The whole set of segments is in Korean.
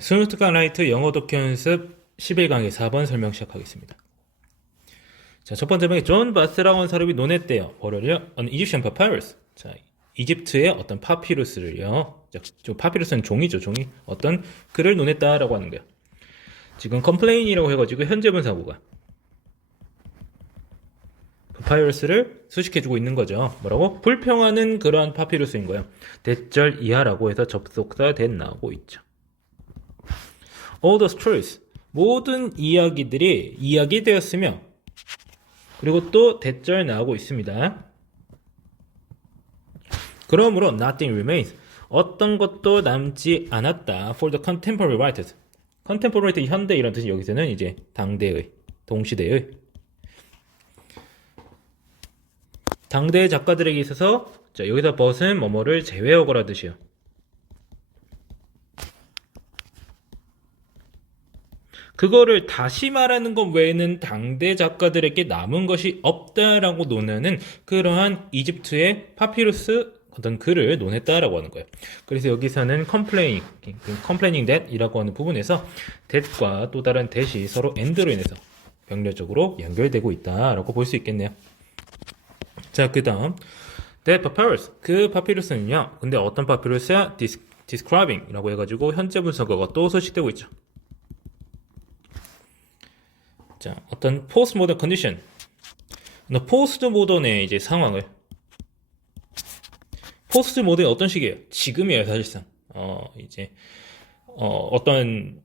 스누트강 라이트 영어 독해 연습 11강의 4번 설명 시작하겠습니다. 자, 첫 번째 방에 존 바스라고 하는 사람이 논했대요. 뭐를요? On Egyptian papyrus. 자, 이집트의 어떤 파피루스를요. 자, 저 파피루스는 종이죠, 종이. 어떤 글을 논했다라고 하는 거예요. 지금 컴플레인이라고 해가지고 현재 분사구가 파피루스를 수식해주고 있는 거죠. 뭐라고? 불평하는 그러한 파피루스인 거예요. 대절 이하라고 해서 접속사 된 나오고 있죠. All the truths. 모든 이야기들이 이야기되었으며 그리고 또 대절 나오고 있습니다. 그러므로 nothing remains. 어떤 것도 남지 않았다. For the contemporary writers. contemporary 현대 이런 뜻이 여기서는 이제 당대의, 동시대의 당대 작가들에게 있어서 자, 여기서 벗은 뭐뭐를 제외하고라 뜻이요. 그거를 다시 말하는 것 외에는 당대 작가들에게 남은 것이 없다라고 논하는 그러한 이집트의 파피루스 어떤 글을 논했다라고 하는 거예요. 그래서 여기서는 complaining, complaining that이라고 하는 부분에서 that과 또 다른 that이 서로 and로 인해서 병렬적으로 연결되고 있다라고 볼 수 있겠네요. 자, 그 다음 that papyrus, 그 파피루스는요. 근데 어떤 파피루스야? Dis, describing이라고 해가지고 현재 분석어가 또 소식되고 있죠. 자, 어떤 포스트 모던 컨디션. 포스트 모던의 이제 상황을 포스트 모던이 어떤 시기예요? 지금이에요, 사실상. 어, 이제 어, 어떤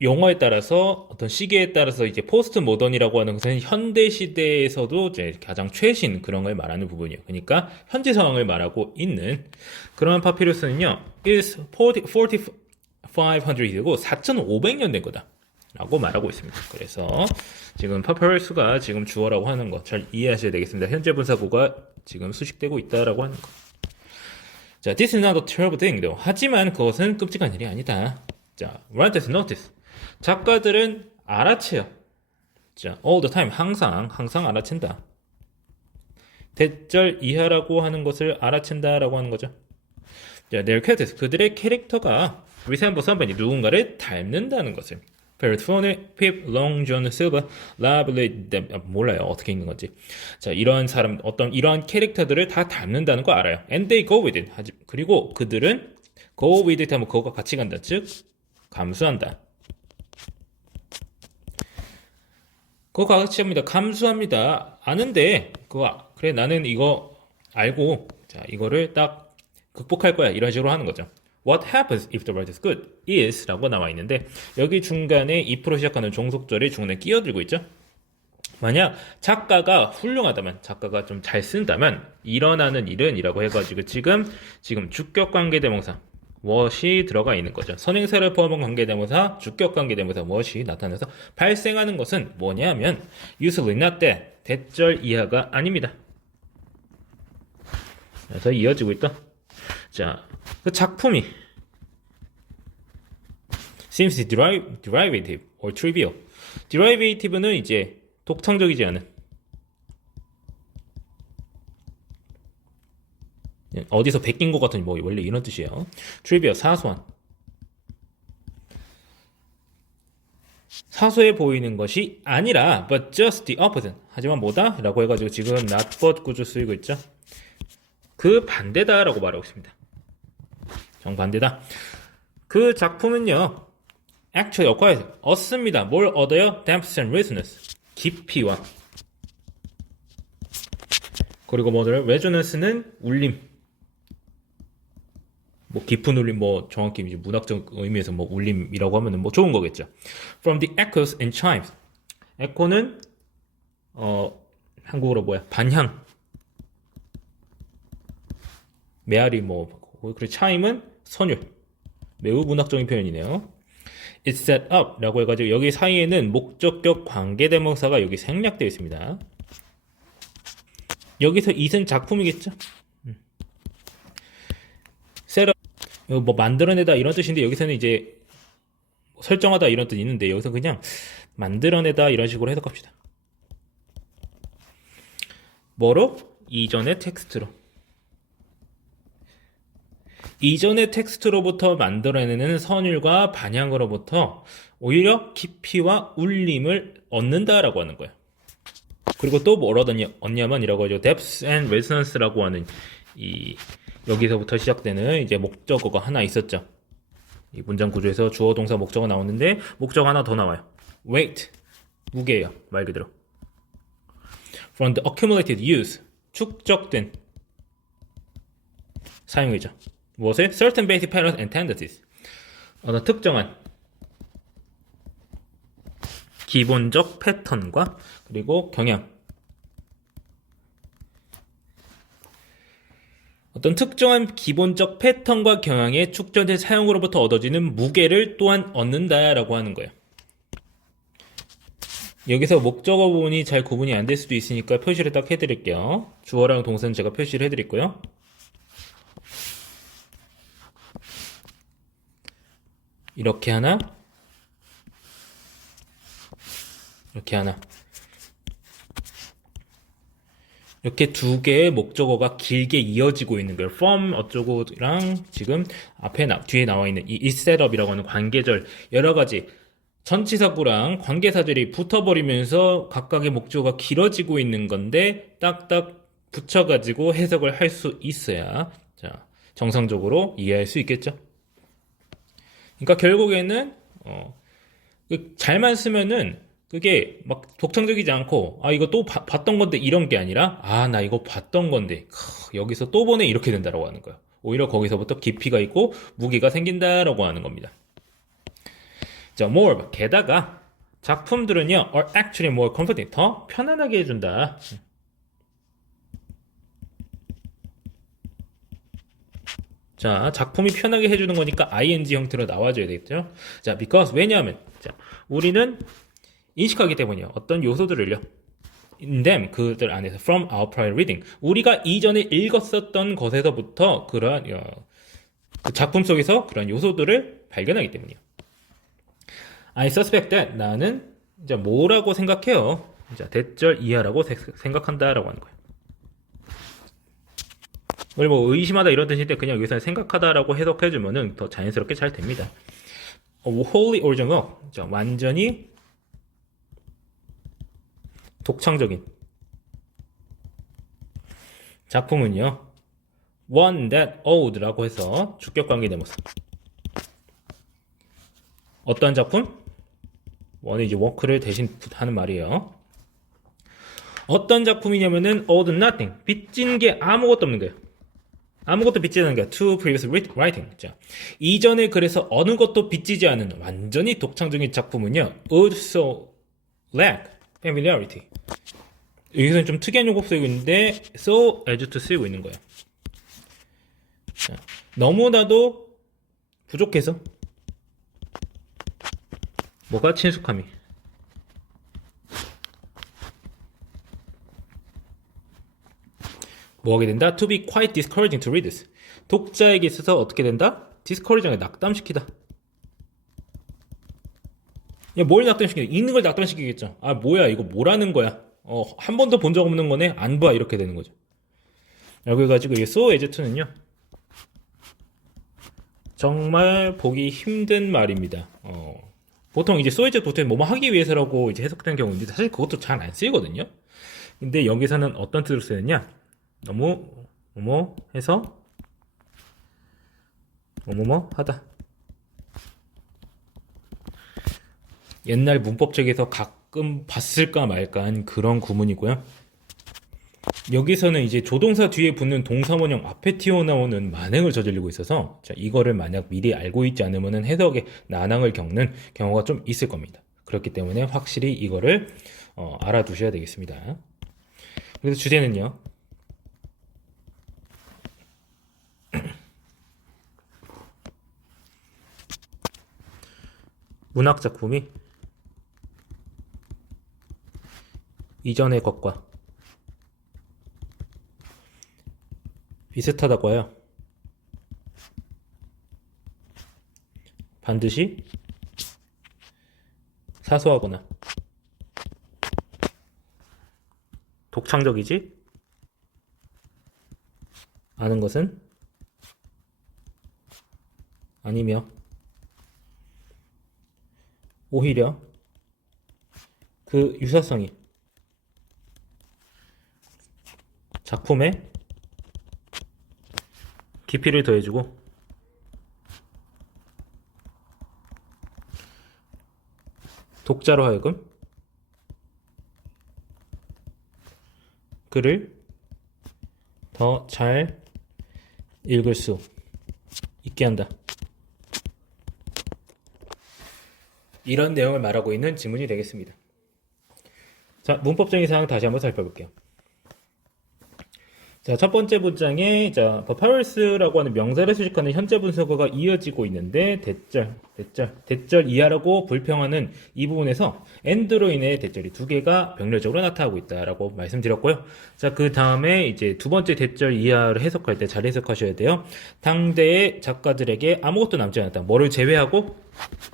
용어에 따라서 어떤 시기에 따라서 이제 포스트 모던이라고 하는 것은 현대 시대에서도 이제 가장 최신 그런 걸 말하는 부분이에요. 그러니까 현재 상황을 말하고 있는 그런 파피루스는요. is 40, 4500이고 4500년 된 거다. 라고 말하고 있습니다. 그래서 지금 파피루스가 지금 주어라고 하는 거잘 이해하셔야 되겠습니다. 현재 분사구가 지금 수식되고 있다라고 하는 거. 자, this is not a terrible thing, though. 하지만 그것은 끔찍한 일이 아니다. 자, writers notice. 작가들은 알아채요. 자, all the time. 항상, 항상 알아챈다. 대절 이하라고 하는 것을 알아챈다라고 하는 거죠. 자, their characters. 그들의 캐릭터가 resemble somebody. 누군가를 닮는다는 것을. 페르트폰의 핍, 롱, 존, 실버, 라블리, 몰라요. 어떻게 읽는 건지. 자, 이러한 사람, 어떤 이러한 캐릭터들을 다 닮는다는 거 알아요. And they go with it. 하지, 그리고 그들은 go with it 하면 그거가 같이 간다. 즉, 감수한다. 그거 같이 합니다. 감수합니다. 아는데, 그거, 그래, 나는 이거 알고, 자, 이거를 딱 극복할 거야. 이런 식으로 하는 거죠. What happens if the writer is good? is 라고 나와 있는데 여기 중간에 if로 시작하는 종속절이 중간에 끼어들고 있죠. 만약 작가가 훌륭하다면 작가가 좀 잘 쓴다면 일어나는 일은 이라고 해가지고 지금 지금 주격 관계 대명사 what이 들어가 있는 거죠. 선행사를 포함한 관계대명사 주격 관계대명사 what이 나타나서 발생하는 것은 뭐냐면 usually not that 대절 이하가 아닙니다. 그래서 이어지고 있다. 자, 그 작품이 seems deriv- derivative or trivial. derivative는 이제 독창적이지 않은 어디서 베낀 것 같은 뭐 원래 이런 뜻이에요. trivial 사소한 사소해 보이는 것이 아니라 but just the opposite. 하지만 뭐다? 라고 해가지고 지금 not but 구조 쓰이고 있죠. 그 반대다라고 말하고 있습니다. 정반대다. 그 작품은요, actually acquires, 얻습니다. 뭘 얻어요? depth and resonance. 깊이와. 그리고 뭐더라? resonance는 울림. 뭐 깊은 울림, 뭐 정확히 이제 문학적 의미에서 뭐 울림이라고 하면은 뭐 좋은 거겠죠. From the echoes and chimes. 에코는 어 한국어로 뭐야? 반향. 메아리 뭐 그리고 차임은 선율. 매우 문학적인 표현이네요. It's set up 라고 해가지고 여기 사이에는 목적격 관계 대명사가 여기 생략되어 있습니다. 여기서 it은 작품이겠죠? 음. set up 뭐 만들어내다 이런 뜻인데 여기서는 이제 설정하다 이런 뜻이 있는데 여기서 그냥 만들어내다 이런 식으로 해석합시다. 뭐로? 이전의 텍스트로. 이전의 텍스트로부터 만들어내는 선율과 반향으로부터 오히려 깊이와 울림을 얻는다라고 하는 거예요. 그리고 또뭘 얻었냐, 얻냐면 이라고 하죠. depth and resonance라고 하는 이 여기서부터 시작되는 이제 목적어가 하나 있었죠. 이 문장 구조에서 주어 동사 목적어 나오는데 목적 하나 더 나와요. weight 무게예요. 말 그대로. from the accumulated use 축적된 사용이죠. 무엇을? certain basic patterns and tendencies 어떤 특정한 기본적 패턴과 그리고 경향 어떤 특정한 기본적 패턴과 경향의 축적된 사용으로부터 얻어지는 무게를 또한 얻는다라고 하는 거예요. 여기서 목적어 부분이 잘 구분이 안 될 수도 있으니까 표시를 딱 해드릴게요. 주어랑 동사는 제가 표시를 해드릴고요. 이렇게 하나, 이렇게 하나. 이렇게 두 개의 목적어가 길게 이어지고 있는 거예요. from 어쩌고랑 지금 앞에 나, 뒤에 나와 있는 이 is setup이라고 하는 관계절 여러 가지 전치사구랑 관계사절이 붙어버리면서 각각의 목적어가 길어지고 있는 건데 딱딱 붙여가지고 해석을 할 수 있어야 자 정상적으로 이해할 수 있겠죠. 그러니까 결국에는 어, 그 잘만 쓰면은 그게 막 독창적이지 않고 아 이거 또 봐- 봤던 건데 이런 게 아니라 아 나 이거 봤던 건데 크, 여기서 또 보네 이렇게 된다라고 하는 거예요. 오히려 거기서부터 깊이가 있고 무게가 생긴다라고 하는 겁니다. 자, more 게다가 작품들은요 are actually more comforting 더 편안하게 해준다. 자, 작품이 편하게 해주는 거니까 ing 형태로 나와줘야 되겠죠? 자, because 왜냐하면 자, 우리는 인식하기 때문이요. 어떤 요소들을요. in them 그들 안에서 from our prior reading 우리가 이전에 읽었었던 것에서부터 그러한 어, 그 작품 속에서 그런 요소들을 발견하기 때문이요. I suspect that 나는 이제 뭐라고 생각해요. 자, 대절 이하라고 세- 생각한다라고 하는 거예요. 그걸 뭐 의심하다 이런 뜻인데 그냥 여기서 생각하다라고 해석해주면은 더 자연스럽게 잘 됩니다. 어, wholly original. 자, 완전히 독창적인 작품은요. one that owed라고 해서 주격 관계 대모사. 어떤 작품? 원은 이제 워크를 대신 하는 말이에요. 어떤 작품이냐면은 owed nothing. 빚진 게 아무것도 없는 거예요. 아무것도 빚지지 않은 게 to previous writing. 자, 이전에 그래서 어느 것도 빚지지 않은 완전히 독창적인 작품은요. also lack familiarity. 여기서는 좀 특이한 용법 쓰고 있는데 so as to 쓰고 있는 거예요. 자, 너무나도 부족해서 뭐가 친숙함이 뭐 하게 된다? To be quite discouraging to readers. 독자에게 있어서 어떻게 된다? discouraging 낙담시키다. 야, 뭘 낙담시키냐? 있는 걸 낙담시키겠죠. 아, 뭐야, 이거 뭐라는 거야? 어, 한 번도 본 적 없는 거네? 안 봐. 이렇게 되는 거죠. 라고 해가지고, 이게 so as to는요. 정말 보기 힘든 말입니다. 어, 보통 이제 so as to 뭐뭐 하기 위해서라고 이제 해석되는 경우인데, 사실 그것도 잘 안 쓰이거든요. 근데 여기서는 어떤 뜻으로 쓰느냐? 너무, 뭐뭐 해서, 뭐뭐뭐 하다. 옛날 문법책에서 가끔 봤을까 말까한 그런 구문이고요. 여기서는 이제 조동사 뒤에 붙는 동사원형 앞에 튀어나오는 만행을 저지르고 있어서 자, 이거를 만약 미리 알고 있지 않으면 해석에 난항을 겪는 경우가 좀 있을 겁니다. 그렇기 때문에 확실히 이거를 어, 알아두셔야 되겠습니다. 그래서 주제는요. 문학 작품이 이전의 것과 비슷하다고 해요. 반드시 사소하거나 독창적이지 않은 것은 아니며 오히려 그 유사성이 작품에 깊이를 더해주고 독자로 하여금 글을 더 잘 읽을 수 있게 한다. 이런 내용을 말하고 있는 지문이 되겠습니다. 자, 문법적인 사항 다시 한번 살펴볼게요. 자, 첫 번째 문장에 자, papyrus라고 하는 명사를 수식하는 현재 분사구가 이어지고 있는데 대절, 대절, 대절 이하라고 불평하는 이 부분에서 and로 인해 대절이 두 개가 병렬적으로 나타나고 있다라고 말씀드렸고요. 자, 그 다음에 이제 두 번째 대절 이하를 해석할 때 잘 해석하셔야 돼요. 당대의 작가들에게 아무것도 남지 않았다. 뭐를 제외하고,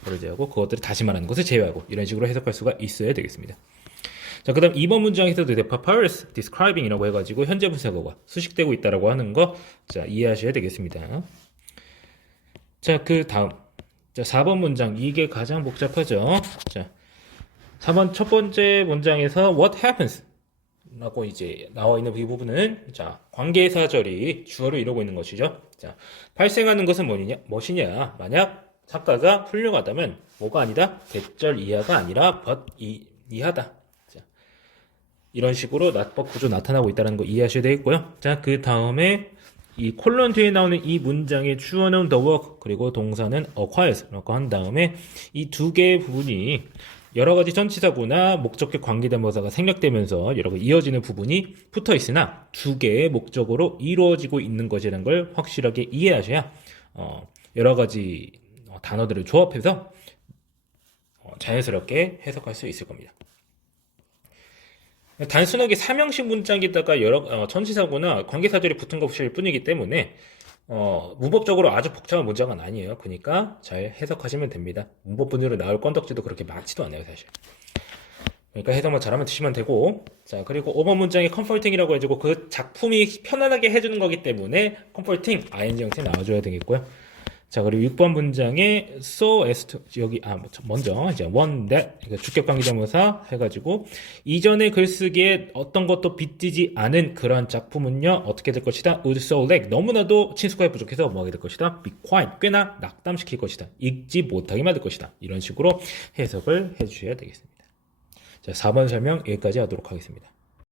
뭐를 제외하고, 그것들을 다시 말하는 것을 제외하고 이런 식으로 해석할 수가 있어야 되겠습니다. 자, 그 다음 2번 문장에서도 이제 papyrus describing이라고 해가지고 현재 분사구가 수식되고 있다라고 하는 거, 자, 이해하셔야 되겠습니다. 자, 그 다음. 자, 4번 문장. 이게 가장 복잡하죠. 자, 4번 첫 번째 문장에서 what happens? 라고 이제 나와 있는 이 부분은 자, 관계사절이 주어를 이루고 있는 것이죠. 자, 발생하는 것은 뭐냐? 무엇이냐? 만약 작가가 훌륭하다면 뭐가 아니다? 대절 이하가 아니라 but 이, 이하다. 이런 식으로 납법 구조 나타나고 있다는 거 이해하셔야 되겠고요. 자, 그 다음에 이 콜론 뒤에 나오는 이 문장의 주어는 the work 그리고 동사는 acquires라고 한 다음에 이 두 개의 부분이 여러 가지 전치사구나 목적격 관계대명사가 생략되면서 여러 가지 이어지는 부분이 붙어 있으나 두 개의 목적으로 이루어지고 있는 것이라는 걸 확실하게 이해하셔야 어, 여러 가지 어, 단어들을 조합해서 어, 자연스럽게 해석할 수 있을 겁니다. 단순하게 삼형식 문장에다가 여러 어, 전치사구나 관계사절이 붙은 것일 뿐이기 때문에 어, 문법적으로 아주 복잡한 문장은 아니에요. 그러니까 잘 해석하시면 됩니다. 문법분으로 나올 건덕지도 그렇게 많지도 않아요, 사실. 그러니까 해석만 잘하면 드시면 되고 자 그리고 5번 문장이 컴포팅이라고 해주고 그 작품이 편안하게 해주는 거기 때문에 컴포팅 ing 형태 나와줘야 되겠고요. 자, 그리고 6번 문장에 so as to 여기 아 먼저 이제 one that 이거 주격 관계대명사 해가지고 이전의 글쓰기에 어떤 것도 빗지지 않은 그러한 작품은요 어떻게 될 것이다? would so lack. 너무나도 친숙하게 부족해서 뭐 하게 될 것이다? be quiet. 꽤나 낙담시킬 것이다. 읽지 못하게 만들 것이다. 이런 식으로 해석을 해주셔야 되겠습니다. 자, 4번 설명 여기까지 하도록 하겠습니다.